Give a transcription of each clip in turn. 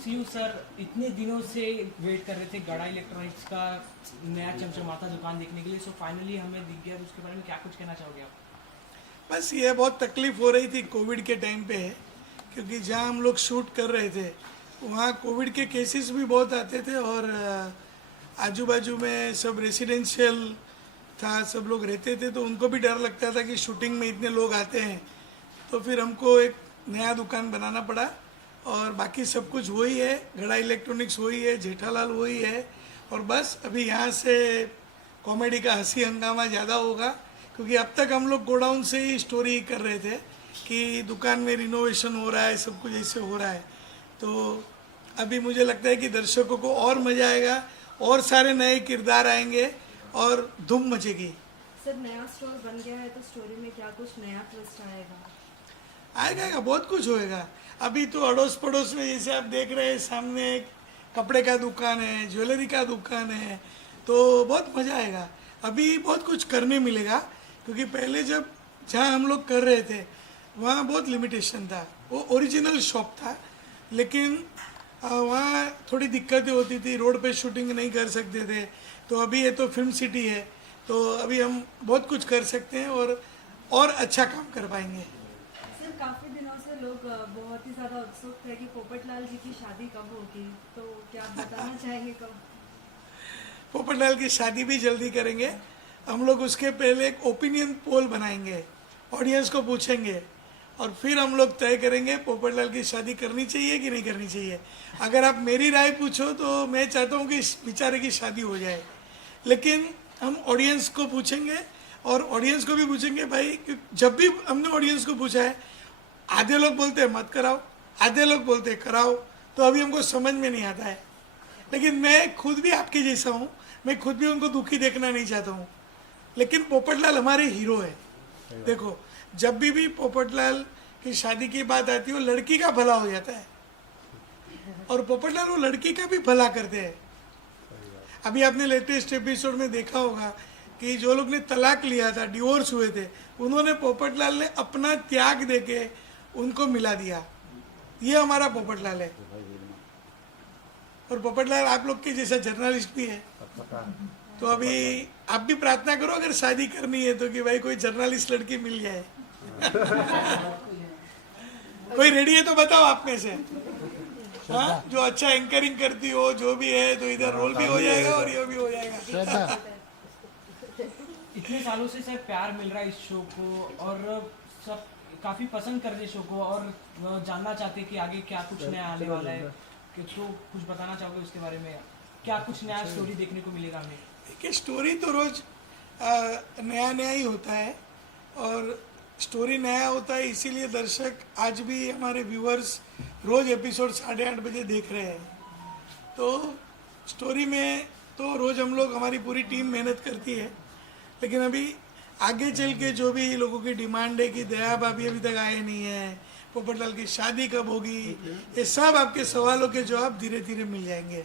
C you sir. इतने दिनों से वेट कर रहे थे गड़ा इलेक्ट्रॉनिक्स का नया चमचमाता दुकान देखने के लिए, सो फाइनली हमें दिख गया। उसके बारे में क्या कुछ कहना चाहोगे आप? बस ये बहुत तकलीफ हो रही थी कोविड के टाइम पे, क्योंकि जहाँ हम लोग शूट कर रहे थे वहाँ कोविड के केसेस भी बहुत आते थे और आजू बाजू में सब रेसिडेंशियल था, सब लोग रहते थे, तो उनको भी डर लगता था कि शूटिंग में इतने लोग आते हैं। तो फिर हमको एक नया दुकान बनाना पड़ा और बाकी सब कुछ वही है, गड़ा इलेक्ट्रॉनिक्स वही है, जेठालाल वही है। और बस अभी यहाँ से कॉमेडी का हंसी हंगामा ज़्यादा होगा, क्योंकि अब तक हम लोग गोडाउन से ही स्टोरी कर रहे थे कि दुकान में रिनोवेशन हो रहा है, सब कुछ ऐसे हो रहा है। तो अभी मुझे लगता है कि दर्शकों को और मज़ा आएगा और सारे नए किरदार आएंगे और धूम मचेगी। सर, नया स्टोर बन गया है तो स्टोरी में क्या कुछ नया ट्विस्ट आएगा? आएगा, बहुत कुछ होएगा। अभी तो अड़ोस पड़ोस में जैसे आप देख रहे हैं, सामने एक कपड़े का दुकान है, ज्वेलरी का दुकान है, तो बहुत मज़ा आएगा। अभी बहुत कुछ करने मिलेगा, क्योंकि पहले जब जहाँ हम लोग कर रहे थे वहाँ बहुत लिमिटेशन था, वो ओरिजिनल शॉप था, लेकिन वहाँ थोड़ी दिक्कतें होती थी, रोड पे शूटिंग नहीं कर सकते थे। तो अभी ये तो फिल्म सिटी है, तो अभी हम बहुत कुछ कर सकते हैं और अच्छा काम कर पाएंगे। सर, काफ़ी दिनों से लोग बहुत ही ज़्यादा उत्सुक थे कि पोपटलाल जी की शादी कब होगी, तो क्या आप बताना चाहेंगे कब? पोपटलाल की शादी भी जल्दी करेंगे हम लोग। उसके पहले एक ओपिनियन पोल बनाएंगे, ऑडियंस को पूछेंगे और फिर हम लोग तय करेंगे पोपटलाल की शादी करनी चाहिए कि नहीं करनी चाहिए। अगर आप मेरी राय पूछो तो मैं चाहता हूँ कि इस बेचारे की शादी हो जाए, लेकिन हम ऑडियंस को पूछेंगे और ऑडियंस को भी पूछेंगे भाई। जब भी हमने ऑडियंस को पूछा है, आधे लोग बोलते हैं मत कराओ, आधे लोग बोलते हैं कराओ, तो अभी हमको समझ में नहीं आता है। लेकिन मैं खुद भी आपके जैसा हूँ, मैं खुद भी उनको दुखी देखना नहीं चाहता हूँ, लेकिन पोपटलाल हमारे हीरो है। देखो, जब भी पोपटलाल की शादी की बात आती है वो लड़की का भला हो जाता है, और पोपटलाल वो लड़की का भी भला करते हैं। अभी आपने लेटेस्ट एपिसोड में देखा होगा कि जो लोग ने तलाक लिया था, डिवोर्स हुए थे, उन्होंने पोपटलाल ने अपना त्याग देके उनको मिला दिया। ये हमारा पोपटलाल है। और पोपटलाल आप लोग के जैसा जर्नलिस्ट भी है, तो अभी आप भी प्रार्थना करो अगर शादी करनी है तो कि भाई कोई जर्नलिस्ट लड़की मिल जाए। कोई रेडी है तो बताओ आप में से, हाँ, जो अच्छा एंकरिंग करती हो, जो भी है, तो इधर रोल भी हो जाएगा और ये भी हो जाएगा। इतने सालों से सर प्यार मिल रहा है इस शो को और सब काफ़ी पसंद कर रहे शो को और जानना चाहते कि आगे क्या कुछ नया आने वाला है, कि तो कुछ बताना चाहोगे उसके बारे में? क्या कुछ नया स्टोरी देखने को मिलेगा हमें? देखिए, स्टोरी तो रोज नया नया ही होता है और स्टोरी नया होता है, इसीलिए दर्शक आज भी हमारे व्यूअर्स रोज एपिसोड 8:30 बजे देख रहे हैं। तो स्टोरी में तो रोज हम लोग, हमारी पूरी टीम मेहनत करती है, लेकिन अभी आगे चल के जो भी लोगों की डिमांड है कि दया भाभी अभी तक आए नहीं है, पोपटलाल की शादी कब होगी, ये सब आपके सवालों के जवाब धीरे धीरे मिल जाएंगे।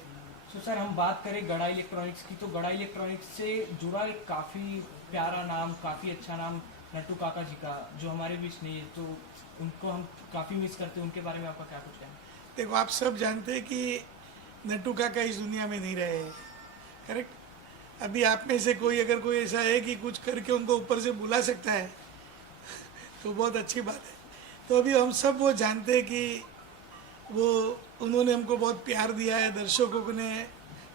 तो सर, हम बात करें गड़ा इलेक्ट्रॉनिक्स की, तो गड़ा इलेक्ट्रॉनिक्स से जुड़ा एक काफ़ी प्यारा नाम, काफ़ी अच्छा नाम नट्टू काका जी का, जो हमारे बीच नहीं है, तो उनको हम काफ़ी मिस करते हैं। उनके बारे में आपका क्या कुछ कहना? देखो, आप सब जानते हैं कि नट्टू काका इस दुनिया में नहीं रहे, करेक्ट? अभी आप में से कोई अगर कोई ऐसा है कि कुछ करके उनको ऊपर से बुला सकता है तो बहुत अच्छी बात है। तो अभी हम सब वो जानते हैं कि वो, उन्होंने हमको बहुत प्यार दिया है, दर्शकों ने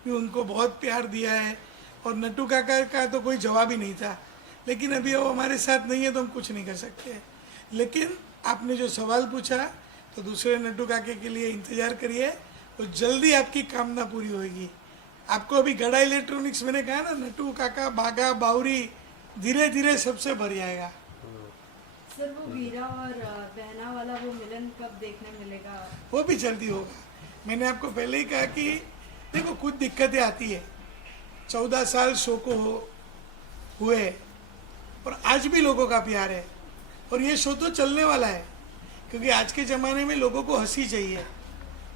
भी उनको बहुत प्यार दिया है, और नट्टू काका का तो कोई जवाब ही नहीं था। लेकिन अभी वो हमारे साथ नहीं है तो हम कुछ नहीं कर सकते। लेकिन आपने जो सवाल पूछा, तो दूसरे नट्टू काके के लिए इंतज़ार करिए, तो जल्दी आपकी कामना पूरी होगी। आपको अभी गड़ा इलेक्ट्रॉनिक्स, मैंने कहा ना, नट्टू काका, बागा, बावरी, धीरे धीरे सबसे भर जाएगा। सर, वो वीरा और बहना वाला वो मिलन कब देखने मिलेगा? वो भी जल्दी होगा। मैंने आपको पहले ही कहा कि देखो, कुछ दिक्कतें आती है, 14 साल शो को हुए और आज भी लोगों का प्यार है, और ये शो तो चलने वाला है, क्योंकि आज के ज़माने में लोगों को हंसी चाहिए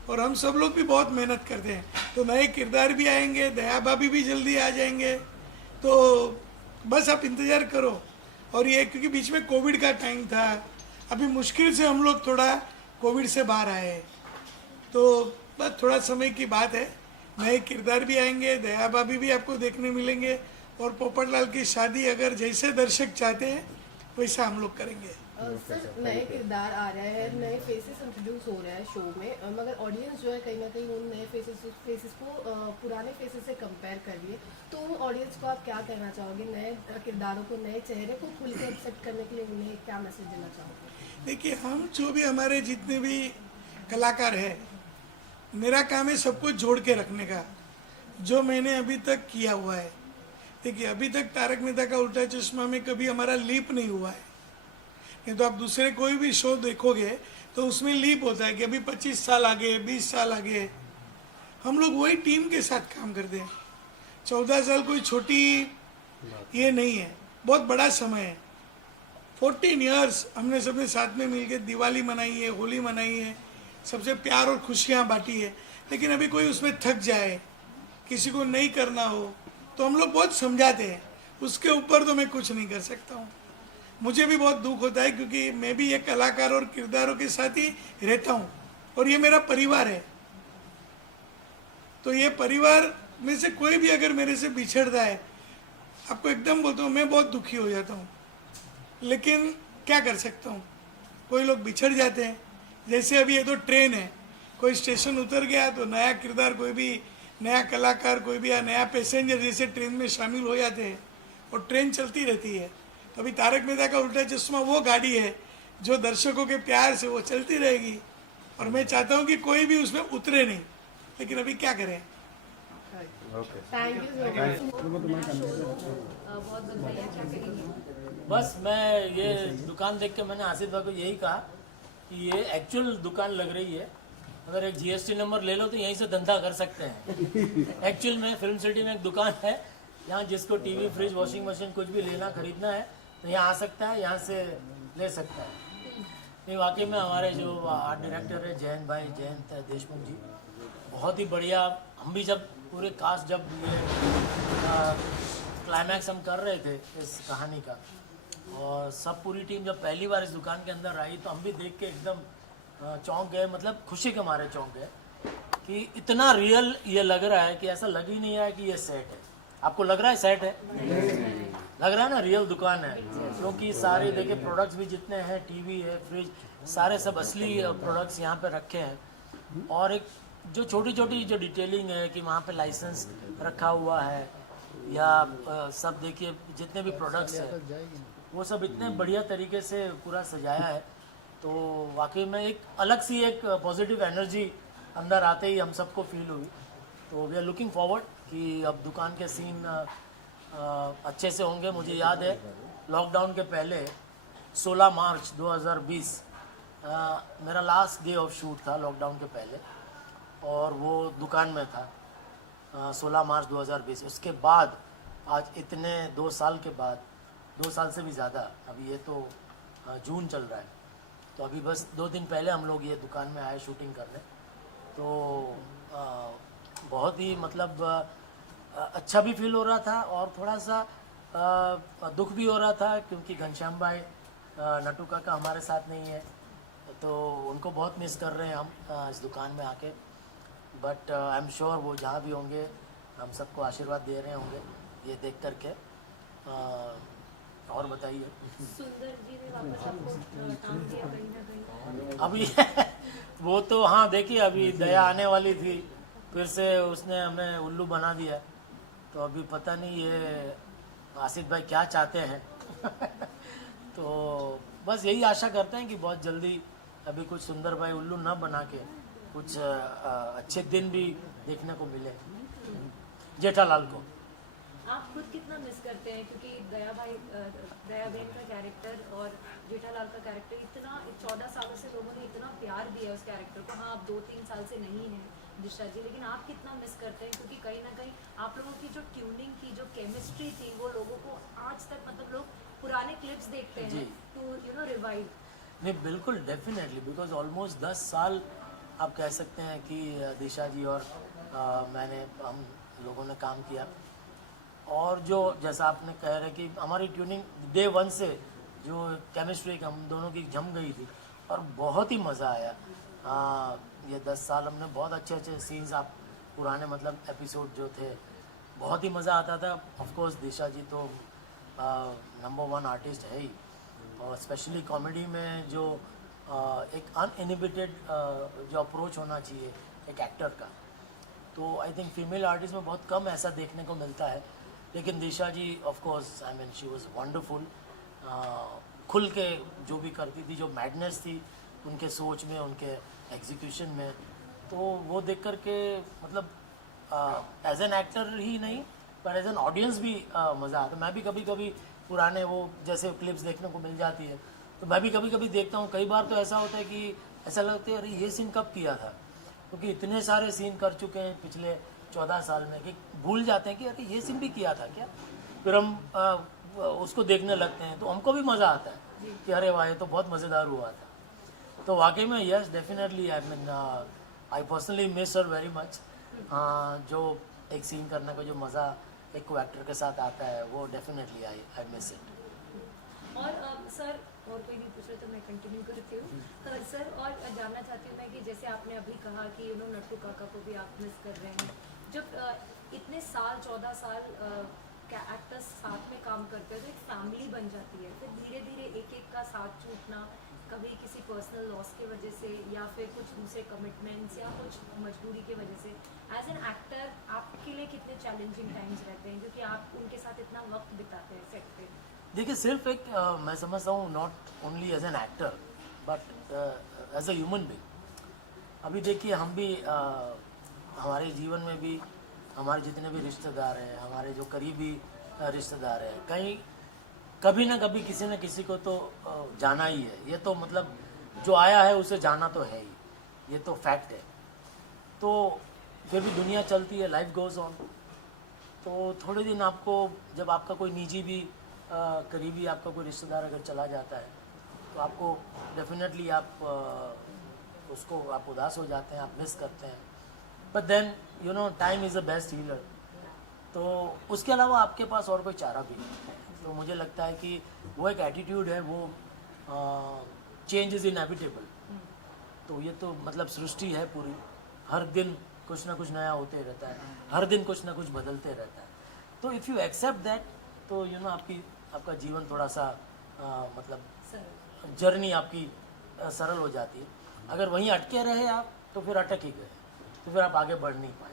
और हम सब लोग भी बहुत मेहनत करते हैं। तो नए किरदार भी आएंगे, दया भाभी भी जल्दी आ जाएंगे, तो बस आप इंतज़ार करो। और ये क्योंकि बीच में कोविड का टाइम था, अभी मुश्किल से हम लोग थोड़ा कोविड से बाहर आए, तो बस थोड़ा समय की बात है, नए किरदार भी आएंगे, दया भाभी भी आपको देखने मिलेंगे, और पोपटलाल की शादी अगर जैसे दर्शक चाहते हैं वैसा हम लोग करेंगे। सर नए किरदार आ रहे हैं, नए फेसेस इंट्रोड्यूस हो रहे हैं शो में, मगर ऑडियंस जो है कहीं ना कहीं उन नए फेसेस को पुराने फेसेस से कंपेयर कर रही है, तो उन ऑडियंस को आप क्या कहना चाहोगे? नए किरदारों को, नए चेहरे को खुल के एक्सेप्ट करने के लिए उन्हें क्या मैसेज देना चाहोगे? देखिए, हम जो भी हमारे जितने भी कलाकार हैं, मेरा काम है सबको जोड़ के रखने का, जो मैंने अभी तक किया हुआ है। देखिए, अभी तक तारक मेहता का उल्टा चश्मा में कभी हमारा लीप नहीं हुआ है। नहीं तो आप दूसरे कोई भी शो देखोगे तो उसमें लीप होता है कि अभी 25 साल आगे, 20 साल आगे। हम लोग वही टीम के साथ काम करते हैं। 14 साल कोई छोटी ये नहीं है, बहुत बड़ा समय है। 14 ईयर्स हमने सबने साथ में मिलकर दिवाली मनाई है, होली मनाई है, सबसे प्यार और खुशियाँ बांटी है। लेकिन अभी कोई उसमें थक जाए, किसी को नहीं करना हो, तो हम लोग बहुत समझाते हैं। उसके ऊपर तो मैं कुछ नहीं कर सकता हूँ। मुझे भी बहुत दुख होता है क्योंकि मैं भी एक कलाकार और किरदारों के साथ ही रहता हूँ, और ये मेरा परिवार है। तो ये परिवार में से कोई भी अगर मेरे से बिछड़ता है, आपको एकदम बोलता हूँ, मैं बहुत दुखी हो जाता हूँ। लेकिन क्या कर सकता हूँ, कोई लोग बिछड़ जाते हैं। जैसे अभी ये तो ट्रेन है, कोई स्टेशन उतर गया तो नया किरदार, कोई भी नया कलाकार, कोई भी नया पैसेंजर जैसे ट्रेन में शामिल हो जाते हैं, और ट्रेन चलती रहती है। तो अभी तारक मेहता का उल्टा चश्मा वो गाड़ी है जो दर्शकों के प्यार से वो चलती रहेगी, और मैं चाहता हूँ कि कोई भी उसमें उतरे नहीं। लेकिन अभी क्या करें। थैंक यू बहुत बताइए क्या करेंगे? बस मैं ये दुकान देख के मैंने आसिफ भाई को यही कहा कि ये एक्चुअल दुकान लग रही है। अगर एक जीएसटी नंबर ले लो तो यहीं से धंधा कर सकते हैं। एक्चुअल में फिल्म सिटी में एक दुकान है, यहाँ जिसको टीवी, फ्रिज, वॉशिंग मशीन कुछ भी लेना खरीदना है तो यहाँ आ सकता है, यहाँ से ले सकता है। नहीं, वाकई में हमारे जो आर्ट डायरेक्टर है जयंत भाई, जयंत देशमुख जी, बहुत ही बढ़िया। हम भी जब पूरे कास्ट, जब ये क्लाइमैक्स हम कर रहे थे इस कहानी का, और सब पूरी टीम जब पहली बार इस दुकान के अंदर आई तो हम भी देख के एकदम चौंक गए, मतलब खुशी के मारे चौंक गए कि इतना रियल ये लग रहा है कि ऐसा लग ही नहीं रहा है कि ये सेट है। आपको लग रहा है सेट है? लग रहा है ना रियल दुकान है, क्योंकि सारे देखे प्रोडक्ट्स भी जितने हैं, टीवी है, फ्रिज, सारे सब असली प्रोडक्ट्स यहाँ पे रखे हैं। और एक जो छोटी छोटी जो डिटेलिंग है कि वहाँ पे लाइसेंस रखा हुआ है, या सब देखिए जितने भी प्रोडक्ट्स हैं वो सब इतने बढ़िया तरीके से पूरा सजाया है। तो वाकई में एक अलग सी एक पॉजिटिव एनर्जी अंदर आते ही हम सबको फील हुई। तो वी आर लुकिंग फॉरवर्ड कि अब दुकान के सीन अच्छे से होंगे। मुझे याद है लॉकडाउन के पहले 16 मार्च 2020 मेरा लास्ट डे ऑफ शूट था लॉकडाउन के पहले, और वो दुकान में था 16 मार्च 2020। उसके बाद आज इतने 2 साल के बाद, 2 साल से भी ज़्यादा, अभी ये तो जून चल रहा है, तो अभी बस 2 दिन पहले हम लोग ये दुकान में आए शूटिंग करने। तो बहुत ही मतलब अच्छा भी फील हो रहा था, और थोड़ा सा दुख भी हो रहा था क्योंकि घनश्याम भाई नटू काका हमारे साथ नहीं है, तो उनको बहुत मिस कर रहे हैं हम इस दुकान में आके। बट आई एम श्योर वो जहाँ भी होंगे हम सबको आशीर्वाद दे रहे होंगे ये देख कर के। और बताइए। सुंदर जी ने वापस आपको काम दिया कहीं ना कहीं? अभी वो तो हाँ देखिए, अभी दया आने वाली थी, फिर से उसने हमें उल्लू बना दिया। तो अभी पता नहीं ये आसिफ भाई क्या चाहते हैं। तो बस यही आशा करते हैं कि बहुत जल्दी अभी कुछ सुंदर भाई उल्लू ना बना के कुछ अच्छे दिन भी देखने को मिले जेठालाल को। आप खुद कितना मिस करते हैं, क्योंकि दया बहन का कैरेक्टर और जेठालाल का कैरेक्टर इतना 14 सालों से लोगों ने इतना प्यार दिया उस कैरेक्टर को। हाँ, आप 2-3 साल से नहीं हैं दिशा जी, लेकिन आप कितना मिस करते हैं? क्योंकि कहीं ना कहीं आप लोगों की जो ट्यूनिंग थी, जो केमिस्ट्री थी, वो लोगों को आज तक, मतलब लोग पुराने क्लिप्स देखते हैं टू रिवाइव। नहीं बिल्कुल, डेफिनेटली, बिकॉज ऑलमोस्ट 10 साल आप कह सकते हैं कि दिशा जी और हम लोगों ने काम किया। और जो जैसा आपने कह रहे कि हमारी ट्यूनिंग डे 1 से जो केमिस्ट्री हम दोनों की जम गई थी, और बहुत ही मज़ा आया। ये 10 साल हमने बहुत अच्छे अच्छे सीन्स, आप पुराने मतलब एपिसोड जो थे बहुत ही मज़ा आता था। ऑफ कोर्स दिशा जी तो नंबर 1 आर्टिस्ट है ही, और स्पेशली कॉमेडी में जो एक अनइनिबिटेड जो अप्रोच होना चाहिए एक एक्टर का, तो आई थिंक फीमेल आर्टिस्ट में बहुत कम ऐसा देखने को मिलता है। लेकिन Disha ji of course I mean she was wonderful, खुल के जो भी करती थी, जो मैडनेस थी उनके सोच में, उनके एग्जीक्यूशन में, तो वो देख कर के मतलब एज एन एक्टर ही नहीं पर एज एन ऑडियंस भी मज़ा आता। मैं भी कभी कभी पुराने वो जैसे क्लिप्स देखने को मिल जाती है तो मैं भी कभी कभी देखता हूँ। कई बार तो ऐसा होता है कि ऐसा लगता है अरे ये सीन कब किया था, क्योंकि इतने सारे सीन कर चुके हैं पिछले 14 साल में कि भूल जाते हैं कि अरे ये सीन भी किया था क्या। फिर हम उसको देखने लगते हैं तो हमको भी मज़ा आता है कि अरे वाह ये तो बहुत मज़ेदार हुआ था। तो वाकई में yes definitely I mean I personally miss her very much. जो एक सीन करने का जो मज़ा एक को एक्टर के साथ आता है वो डेफिनेटली आई मिस इट। और सर और कोई नहीं पूछ रहे तो मैं कंटिन्यू करती हूँ। सर और जानना चाहती हूँ मैं कि जैसे आपने अभी कहा कि नट्टू काका को भी आप मिस कर रहे हैं, जब इतने साल 14 साल एक्टर्स साथ में काम करते हैं तो एक फैमिली बन जाती है, फिर धीरे धीरे एक एक का साथ छूटना, कभी किसी पर्सनल लॉस की वजह से या फिर कुछ दूसरे कमिटमेंट्स या कुछ मजबूरी की वजह से, एज एन एक्टर आपके लिए कितने चैलेंजिंग टाइम्स रहते हैं क्योंकि आप उनके साथ इतना वक्त बिताते हैं सेट पे? देखिए सिर्फ एक मैं समझता हूँ not only as an actor but as a human being. अभी देखिए हम भी हमारे जीवन में भी हमारे जितने भी रिश्तेदार हैं, हमारे जो करीबी रिश्तेदार हैं, कहीं कभी ना कभी किसी न किसी को तो जाना ही है। ये तो मतलब जो आया है उसे जाना तो है ही, ये तो फैक्ट है। तो फिर भी दुनिया चलती है, लाइफ गोज़ ऑन। तो थोड़े दिन आपको जब आपका कोई निजी भी करीबी आपका कोई रिश्तेदार अगर चला जाता है तो आपको डेफिनेटली आप उसको आप उदास हो जाते हैं, आप मिस करते हैं। But then time is the best healer. तो उसके अलावा आपके पास और कोई चारा भी नहीं है। तो मुझे लगता है कि वो एक एटीट्यूड है, वो चेंज इज़ इनएविटेबल। तो ये तो मतलब सृष्टि है पूरी, हर दिन कुछ ना कुछ नया होते रहता है, हर दिन कुछ ना कुछ बदलते रहता है। तो इफ़ यू एक्सेप्ट दैट तो आपका जीवन थोड़ा सा मतलब जर्नी आपकी सरल हो जाती है। अगर वहीं अटके रहे आप तो फिर अटक ही गए, तो फिर आप आगे बढ़ नहीं पाए।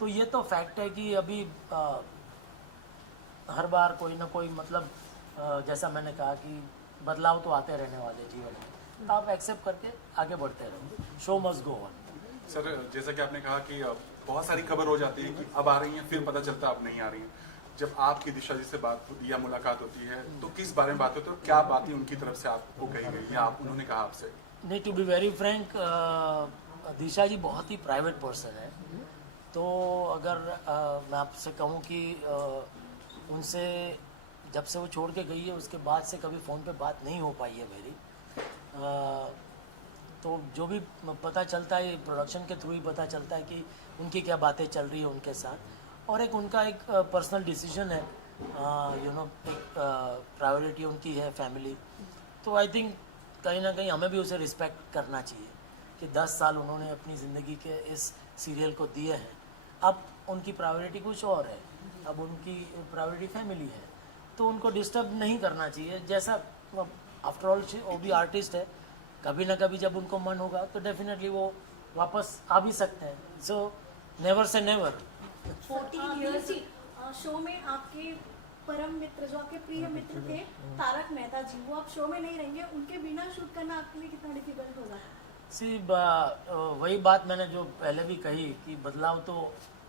तो ये तो फैक्ट है कि अभी हर बार कोई ना कोई मतलब जैसा मैंने कहा कि बदलाव तो आते रहने वाले जीवन में, तो आप एक्सेप्ट करके आगे बढ़ते रहो। Show must go on. Sir जैसा कि आपने कहा कि बहुत सारी खबर हो जाती है कि अब आ रही हैं, फिर पता चलता है अब नहीं आ रही हैं। जब आपकी दिशा जी से बात या मुलाकात होती है तो किस बारे में बात होती है और क्या बातें उनकी तरफ से आपको कही गई या उन्होंने कहा आपसे? नहीं, टू बी वेरी फ्रैंक, दिशा जी बहुत ही प्राइवेट पर्सन है। तो अगर मैं आपसे कहूँ कि उनसे जब से वो छोड़ के गई है उसके बाद से कभी फ़ोन पे बात नहीं हो पाई है मेरी। तो जो भी पता चलता है प्रोडक्शन के थ्रू ही पता चलता है कि उनकी क्या बातें चल रही है उनके साथ, और एक उनका एक पर्सनल डिसीजन है, एक प्रायोरिटी उनकी है फैमिली। तो आई थिंक कहीं ना कहीं हमें भी उसे रिस्पेक्ट करना चाहिए कि 10 साल उन्होंने अपनी ज़िंदगी के इस सीरियल को दिए हैं। अब उनकी प्रायोरिटी कुछ और है, अब उनकी प्रायोरिटी फैमिली है, तो उनको डिस्टर्ब नहीं करना चाहिए। जैसा आफ्टर ऑल वो भी आर्टिस्ट है, कभी ना कभी जब उनको मन होगा तो डेफिनेटली वो वापस आ भी सकते हैं। So never say never. 14 years show में आपके परम मित्र जो आपके प्रिय मित्र थे तारक मेहता जी, वो आप शो में नहीं रहेंगे, उनके बिना शूट करना आपके लिए कितना डिफिकल्ट होगा? वही बात मैंने जो पहले भी कही कि बदलाव तो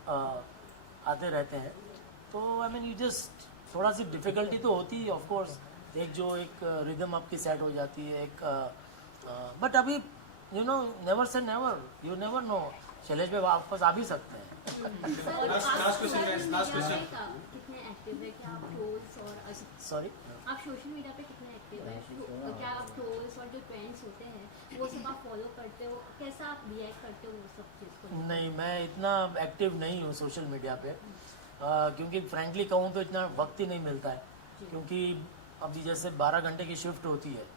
आते रहते हैं। तो आई मीन यू जस्ट थोड़ा सी डिफ़िकल्टी तो होती है ऑफ कोर्स, एक रिदम आपकी सेट हो जाती है बट अभी never say never, you never know, Shailesh भाई वापस आ भी सकते हैं। लास्ट क्वेश्चन कितने एक्टिव है? क्या आप ट्रोल्स और सॉरी, आप सोशल मीडिया पे कितने एक्टिव है? क्या आप ट्रोल्स और जो ट्रेंड्स होते हैं वो सब आप फॉलो करते हो? कैसा आप रिएक्ट करते हो वो सब चीज़ को? नहीं, मैं इतना एक्टिव नहीं हूँ सोशल मीडिया पे, क्योंकि फ्रैंकली कहूँ तो इतना वक्त ही नहीं मिलता है। क्योंकि अभी जैसे 12 घंटे की शिफ्ट होती है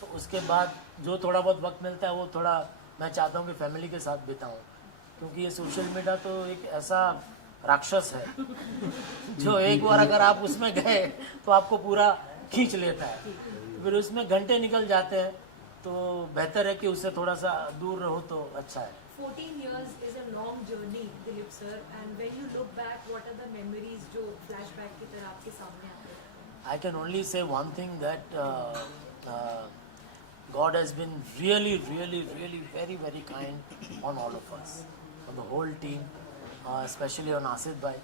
तो उसके बाद जो थोड़ा बहुत वक्त मिलता है वो थोड़ा मैं चाहता हूँ कि फैमिली के साथ बिताऊँ, क्योंकि ये सोशल मीडिया तो एक ऐसा राक्षस है जो एक बार अगर आप उसमें गए तो आपको पूरा खींच लेता है, फिर उसमें घंटे निकल जाते हैं, तो बेहतर है कि उससे थोड़ा सा दूर रहो तो अच्छा है। 14 years is a long journey, Dilip sir. And when you look back, what are the memories जो flashback की तरह आपके सामने आते हैं? I can only say one thing, that God has been really very very kind on all of us, on the whole team, especially on Asif भाई,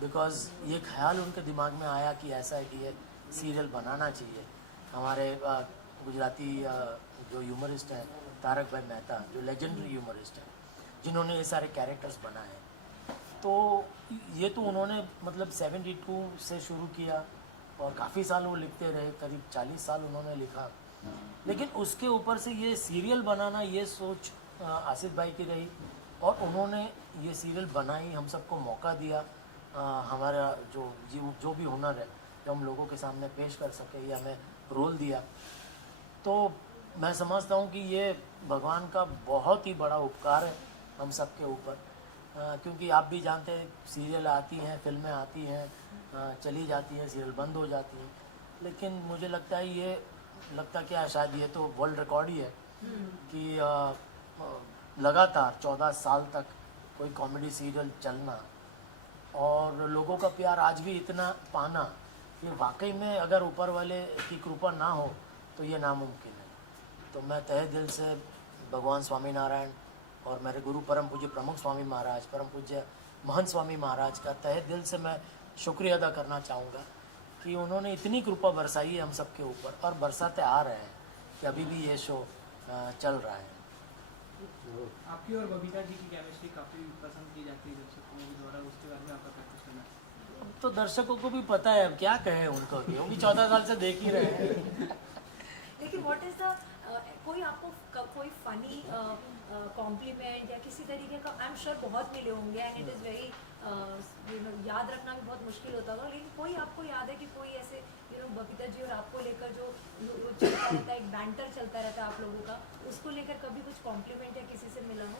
because ये ख्याल उनके दिमाग में आया कि SID सीरियल बनाना चाहिए। हमारे गुजराती जो ह्यूमरिस्ट हैं तारक भाई मेहता, जो लेजेंडरी ह्यूमरिस्ट हैं, जिन्होंने ये सारे कैरेक्टर्स बनाए हैं, तो ये तो उन्होंने मतलब 72 से शुरू किया और काफ़ी साल वो लिखते रहे, करीब 40 साल उन्होंने लिखा, लेकिन उसके ऊपर से ये सीरियल बनाना, ये सोच आसिफ भाई की रही, और उन्होंने ये सीरियल बनाई, हम सबको मौका दिया, हमारा जो भी हुनर है जो हम लोगों के सामने पेश कर सके, ये हमें रोल दिया। तो मैं समझता हूँ कि ये भगवान का बहुत ही बड़ा उपकार है हम सब के ऊपर, क्योंकि आप भी जानते हैं सीरियल आती हैं, फिल्में आती हैं, चली जाती हैं, सीरियल बंद हो जाती हैं, लेकिन मुझे लगता है क्या शायद ये तो वर्ल्ड रिकॉर्ड ही है कि लगातार 14 साल तक कोई कॉमेडी सीरियल चलना और लोगों का प्यार आज भी इतना पाना, ये वाकई में अगर ऊपर वाले की कृपा ना हो तो ये नामुमकिन है। तो मैं तहे दिल से भगवान स्वामी नारायण और मेरे गुरु परम पूज्य प्रमुख स्वामी महाराज, परम पूज्य महंत स्वामी महाराज का तहे दिल से मैं शुक्रिया अदा करना चाहूँगा कि उन्होंने इतनी कृपा बरसाई है हम सब के ऊपर, और बरसाते आ रहे हैं कि अभी भी ये शो चल रहा है। आपकी और बबीता जी की केमिस्ट्री काफ़ी पसंद की जाती है दर्शकों के द्वारा, उसके बारे में आपका क्या कुछ कहना है? तो दर्शकों को भी पता है, अब क्या कहें उनको भी, वो भी 14 साल से देख ही रहे हैं। लेकिन व्हाट इज द कोई आपको कोई फनी कॉम्प्लीमेंट या किसी तरीके का, आई एम श्योर बहुत मिले होंगे एंड इट इज़ वेरी याद रखना भी बहुत मुश्किल होता होगा, लेकिन कोई आपको याद है कि कोई ऐसे बबीता जी और आपको लेकर जो चलता रहता है, एक बैंटर चलता रहता है आप लोगों का, उसको लेकर कभी कुछ कॉम्प्लीमेंट या किसी से मिला हो?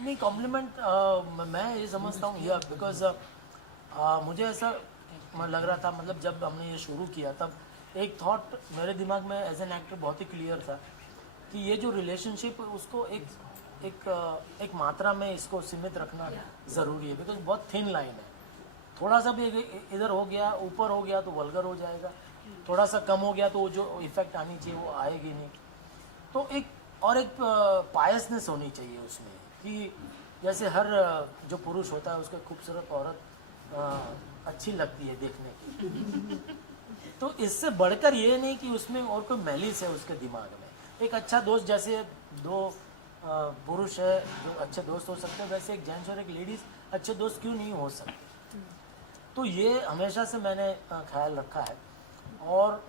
नहीं, कॉम्प्लीमेंट मैं ये समझता हूँ ये बिकॉज मुझे ऐसा लग रहा था, मतलब जब हमने ये शुरू किया तब एक थॉट मेरे दिमाग में एज एन एक्टर बहुत ही क्लियर था कि ये जो रिलेशनशिप उसको एक मात्रा में इसको सीमित रखना ज़रूरी है, बिकॉज बहुत थिन लाइन है। थोड़ा सा भी इधर हो गया, ऊपर हो गया तो वल्गर हो जाएगा, थोड़ा सा कम हो गया तो जो इफ़ेक्ट आनी चाहिए वो आएगी नहीं। तो एक पायसनेस होनी चाहिए उसमें कि जैसे हर जो पुरुष होता है उसको खूबसूरत औरत अच्छी लगती है देखने की, तो इससे बढ़कर ये नहीं कि उसमें और कोई मैलिस है उसके दिमाग में। एक अच्छा दोस्त, जैसे दो पुरुष है जो अच्छे दोस्त हो सकते हैं, वैसे एक जेंट्स और एक लेडीज़ अच्छे दोस्त क्यों नहीं हो सकते। तो ये हमेशा से मैंने ख्याल रखा है, और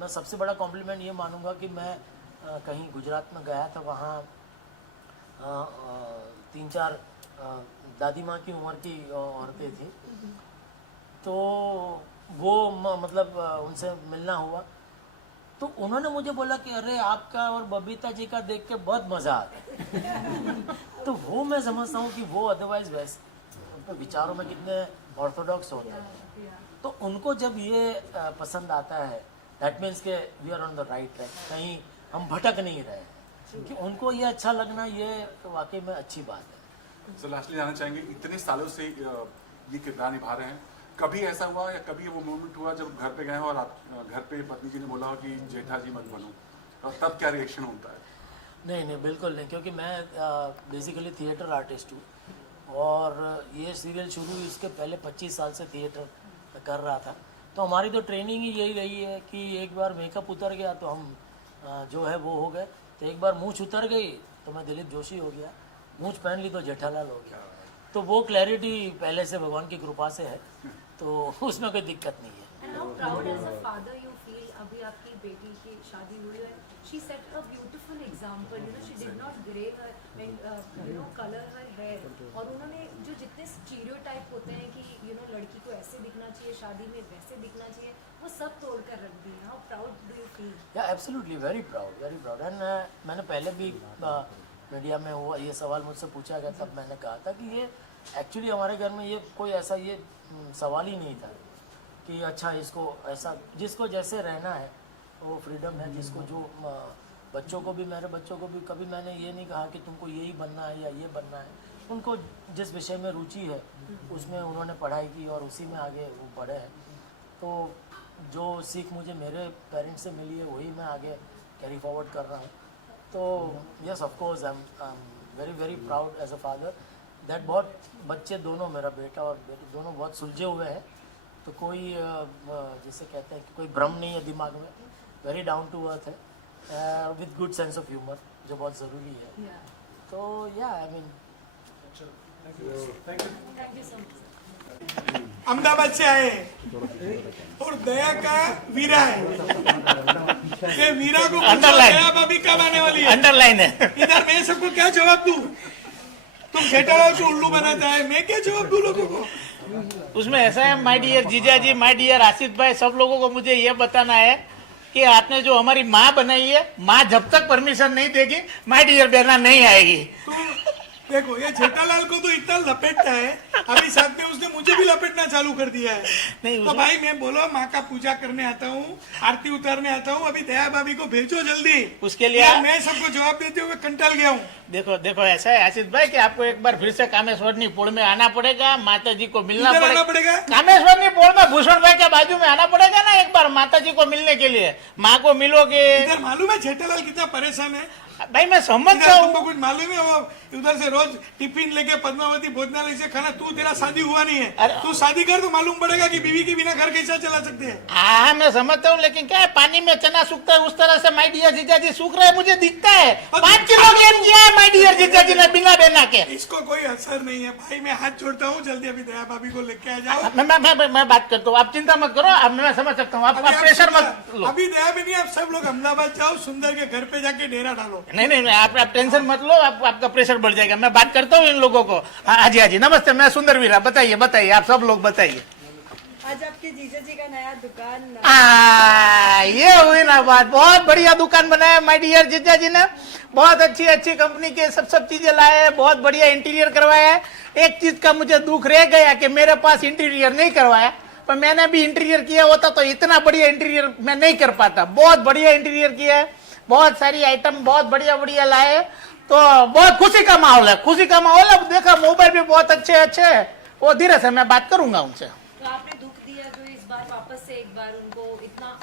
मैं सबसे बड़ा कॉम्प्लीमेंट ये मानूंगा कि मैं कहीं गुजरात में गया था, वहाँ 3-4 दादी माँ की उम्र की औरतें थी, तो वो मतलब उनसे मिलना हुआ, तो उन्होंने मुझे बोला कि अरे आपका और बबीता जी का देख के बहुत मज़ा आता तो वो मैं समझता हूँ कि वो अदरवाइज वैसे उनके विचारों में कितने ऑर्थोडॉक्स होते हैं, तो उनको जब ये पसंद आता है दैट मीन्स के we are on the right track, कहीं हम भटक नहीं रहे हैं, कि उनको ये अच्छा लगना ये वाकई में अच्छी बात है। सो लास्टली जानना चाहेंगे, इतने सालों से ये किरदार निभा रहे हैं, कभी ऐसा हुआ या कभी वो मोमेंट हुआ जब घर पे गए हो और आप घर पे पत्नी जी ने बोला हो कि जेठा जी मत बनो, और तब क्या रिएक्शन होता है? नहीं, बिल्कुल नहीं, क्योंकि मैं बेसिकली थिएटर आर्टिस्ट हूँ, और ये सीरियल शुरू हुई इसके पहले 25 साल से थिएटर कर रहा था, तो हमारी तो ट्रेनिंग ही यही रही है कि एक बार मेकअप उतर गया तो हम जो है वो हो गए, तो एक बार मूंछ उतर गई तो मैं दिलीप जोशी हो गया, मूंछ पहन ली तो जेठालाल हो गया। तो वो क्लैरिटी पहले से भगवान की कृपा से है, तो उसमें कोई दिक्कत नहीं है। And how proud as a father you feel अभी आपकी बेटी की शादी हुई है, she set a beautiful example, you know, she did not grey her and you know colour her hair, और उन्होंने जो जितने स्टीरियोटाइप होते हैं कि यू नो लड़की को ऐसे दिखना चाहिए, शादी में वैसे दिखना चाहिए, वो सब तोड़ कर रख दी। How proud do you feel? Yeah absolutely very proud and मैंने पहले भी मीडिया में वो ये सवाल मुझसे पूछा गया, तब मैंने कहा था कि ये एक्चुअली हमारे घर में ये कोई ऐसा ये सवाल ही नहीं था कि अच्छा इसको ऐसा, जिसको जैसे रहना है वो फ्रीडम है, जिसको जो बच्चों को भी, मेरे बच्चों को भी कभी मैंने ये नहीं कहा कि तुमको यही बनना है या ये बनना है। उनको जिस विषय में रुचि है उसमें उन्होंने पढ़ाई की और उसी में आगे वो बढ़े हैं। तो जो सीख मुझे मेरे पेरेंट्स से मिली है वही मैं आगे कैरी फॉरवर्ड कर रहा हूँ। तो yes of course I am very very proud as a father that बहुत बच्चे दोनों, मेरा बेटा और बेटी दोनों बहुत सुलझे हुए हैं। तो कोई जिसे कहते हैं कि कोई भ्रम नहीं है दिमाग में, वेरी डाउन टू अर्थ है with good sense of humour, जो बहुत ज़रूरी है। तो या I mean thank you so much. Ahmedabad से आए हैं और दया का वीरा है, ये वीरा को पूछो दया भाभी कब आने वाली है, अंडरलाइन है। इधर मैं सबको क्या जवाब दूं? तुम जेठालाल को उल्लू बनाता है, मैं क्या जवाब दूं लोगों को? उसमें ऐसा है, माय डियर जीजा जी, माय डियर आसिफ भाई, सब लोगों को मुझे ये बताना है कि आपने जो हमारी माँ बनाई है, माँ जब तक परमिशन नहीं देगी माय डियर बहना नहीं आएगी। तो देखो ये जेठालाल को तो इतना लपेटता है, अभी साथ में उसने मुझे भी लपेटना चालू कर दिया है। नहीं, तो भाई मैं बोलो माँ का पूजा करने आता हूँ, आरती उतारने आता हूँ, अभी दया भाभी को भेजो जल्दी। उसके लिए यार मैं सबको जवाब देते हुए कंटाल गया हूँ। देखो ऐसा है आशीष भाई कि आपको एक बार फिर से कामेश्वरनी पोल में आना पड़ेगा, माता जी को मिलना इधर आना पड़ेगा? कामेश्वरनी पोल में भूषण भाई के बाजू में आना पड़ेगा ना एक बार, माता जी को मिलने के लिए। माँ को मिलोगे। इधर मालूम है जेठालाल कितना परेशान है? भाई मैं समझता इधर हूँ। तुमको कुछ मालूम है? वो उधर से रोज टिफिन लेके पद्मावती भोजनालय से खाना, तू तेरा शादी हुआ नहीं है, अरे- तू शादी कर तो मालूम पड़ेगा कि बीवी के बिना घर कैसा चला सकते हैं। हाँ मैं समझता हूँ, लेकिन क्या है, पानी में चना सूखता है उस तरह से माय डियर जीजा जी सूख रहे हैं, मुझे दिखता है। 5 किलो गेन किया है माय डियर जीजा जी ने बिना बेना के। इसको कोई असर नहीं है भाई, मैं हाथ जोड़ता हूँ, जल्दी अभी दया भाभी को लेके आ जाओ। मैं बात करता हूँ, आप चिंता मत करो, अब मैं समझ सकता हूँ, आप अभी आप प्रेशर मत सुंदर- लो। अभी दया भी नहीं, आप सब लोग अहमदाबाद जाओ, सुंदर के घर पे जाके डेरा डालो। नहीं आप टेंशन मत लो, आपका प्रेशर बढ़ जाएगा। मैं बात करता हूँ इन लोगों को। हाँ जी नमस्ते, मैं सुंदर वीरा। बताइए आप सब लोग बताइए। आज आपके जीजा जी का नया दुकान ये हुई ना बात, बहुत बढ़िया दुकान बनाया माय डियर जीजा जी ने, बहुत अच्छी कंपनी के सब चीजें लाए हैं, बहुत बढ़िया इंटीरियर करवाया है। एक चीज का मुझे दुख रह गया कि मेरे पास इंटीरियर नहीं करवाया, पर मैंने भी इंटीरियर किया होता तो इतना बढ़िया इंटीरियर मैं नहीं कर पाता। बहुत बढ़िया इंटीरियर किया है, बहुत सारी आइटम बहुत बढ़िया लाए, तो बहुत खुशी का माहौल है, अब देखा मोबाइल भी बहुत अच्छे है। वो धीरे से मैं बात करूंगा उनसे। तो आपने दुख दिया जो इस बार वापस से एक बार उनको इतना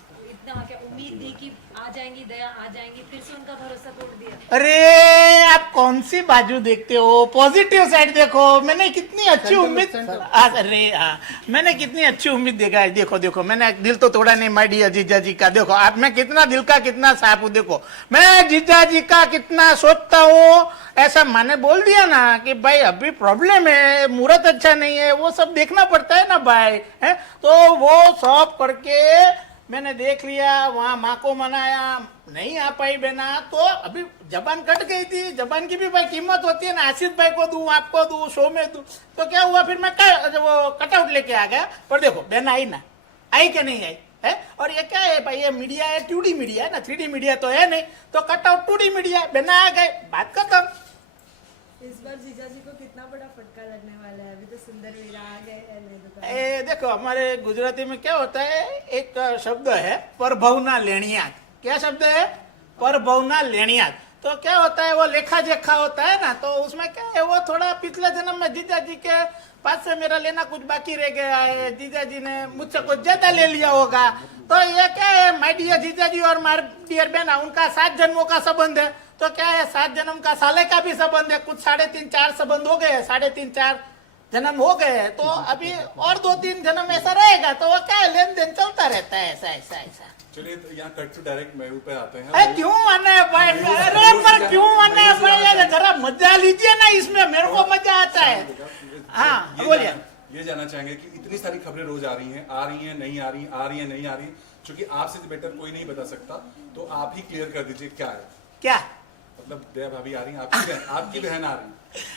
क्या उम्मीद दी कि आ जाएंगी दया, आ जाएंगी, फिर से उनका भरोसा तोड़ दिया। अरे आप कौन सी बाजू देखते हो, पॉजिटिव साइड देखो। मैंने कितनी अच्छी उम्मीद, अरे हाँ मैंने कितनी अच्छी उम्मीद देखा है। देखो मैंने दिल तो तोड़ा नहीं माय डियर जीजा जी का। देखो आप, मैं कितना दिल का कितना साफ हूँ। देखो मैं जीजा जी का कितना सोचता हूँ। ऐसा मैंने बोल दिया ना कि भाई अभी प्रॉब्लम है, मुहूर्त अच्छा नहीं है, वो सब देखना पड़ता है ना भाई, है तो वो सब करके मैंने देख लिया, वहाँ माँ को मनाया, नहीं आ पाई बेना, तो अभी जबान कट गई थी। जबान की भी भाई कीमत होती है ना, आसिफ भाई को दूं, आपको दूं, शो में दूं, तो क्या हुआ फिर मैं वो कटआउट लेके आ गया। पर देखो बेना आई ना, आई कि नहीं आई है। और ये क्या है भाई, ये मीडिया है, 2D मीडिया है ना, 3D मीडिया तो है नहीं, तो कटआउट 2D मीडिया, बेना आ गए, बात खत्म। इस बार जीजा जी को कितना बड़ा फटका लगने वाला है? अभी तो सुंदर वीरा आ गए हैं नई दुकान। देखो हमारे गुजराती में क्या होता है, एक शब्द है परभवना लेणियात। क्या शब्द है? परभवना लेणियात। तो क्या होता है, वो लेखा जोखा होता है ना, तो उसमें क्या है, वो थोड़ा पिछले जन्म में जीजा जी के पास से मेरा लेना कुछ बाकी रह गया है, जीजा जी ने मुझसे कुछ ज्यादा ले लिया होगा। तो ये क्या है, माय डियर जीजा जी और माय डियर बहना, उनका 7 जन्मों का संबंध है। तो क्या है, 7 जन्म का साले का भी संबंध है, कुछ 3.5-4 संबंध हो गए, 3.5-4 जन्म हो गए, तो अभी और 2-3 जन्म ऐसा रहेगा, तो वो क्या है, लेन देन चलता रहता है ऐसा। चलिए तो यहाँ कट टू डायरेक्ट महबूब पे आते हैं। अरे क्यों आना है भाई, अरे पर क्यों आना है भाई, जरा मजा लीजिए ना, इसमें मेरे को मजा आता है। हाँ बोलिए। ये जानना चाहेंगे कि इतनी सारी खबरें रोज आ रही हैं, नहीं आ रही, आ रही हैं नहीं आ रही, क्योंकि आपसे बेटर कोई नहीं बता सकता, तो आप ही क्लियर कर दीजिए क्या है। क्या मतलब दया भाभी आ रही हैं, आपकी बहन आ रही है।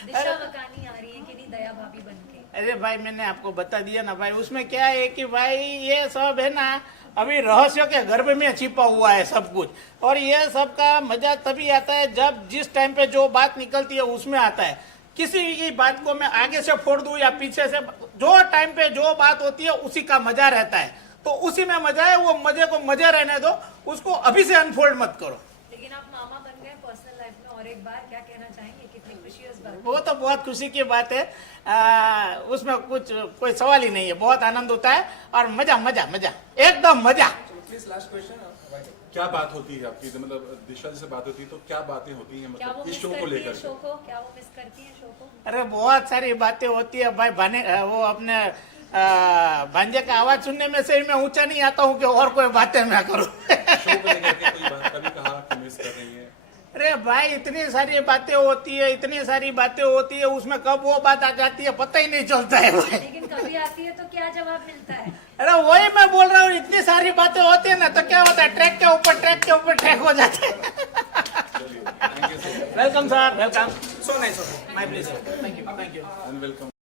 दिशा मकानी आ रही है कि नहीं दया भाभी बन के? अरे भाई मैंने आपको बता दिया ना भाई, उसमें क्या है कि भाई ये सब है ना अभी रहस्य के गर्भ में छिपा हुआ है सब कुछ, और ये सब का मजा तभी आता है जब जिस टाइम पे जो बात निकलती है उसमें आता है। किसी की बात को मैं आगे से फोड़ दूं या पीछे से, जो टाइम पे जो बात होती है उसी का मजा रहता है, तो उसी में मजा है, वो मजे को मजे रहने दो, उसको अभी से अनफोल्ड मत करो। लेकिन आप मामा बन गए पर्सनल लाइफ में, और एक बार क्या कहना चाहेंगे? कितनी खुशी है इस बात वो तो बहुत खुशी की बात है, उसमें कुछ कोई सवाल ही नहीं है, बहुत आनंद होता है और मजा मजा मजा एकदम मजा। क्या बात होती है आपकी, मतलब दिशा जी से बात होती है तो क्या बातें होती हैं, क्या वो मतलब मिस इस शो को करती है लेकर? शो को? क्या वो मिस करती है शो को? अरे बहुत सारी बातें होती है भाई, वो अपने भांजे का आवाज सुनने में से ही मैं ऊंचा नहीं आता हूँ कि और कोई बातें मैं करूँ। शो को लेकर के कोई बात कभी कहा कि मिस कर रही है? अरे भाई इतनी सारी बातें होती है, इतनी सारी बातें होती है, उसमें कब वो बात आ जाती है पता ही नहीं चलता है भाई। लेकिन कभी आती है तो क्या जवाब मिलता है? अरे वही मैं बोल रहा हूँ, इतनी सारी बातें होती है ना तो क्या होता है, ट्रैक के ऊपर ट्रैक हो जाता है। Thank you so much welcome sir, welcome. So nice, my please, thank you. And welcome.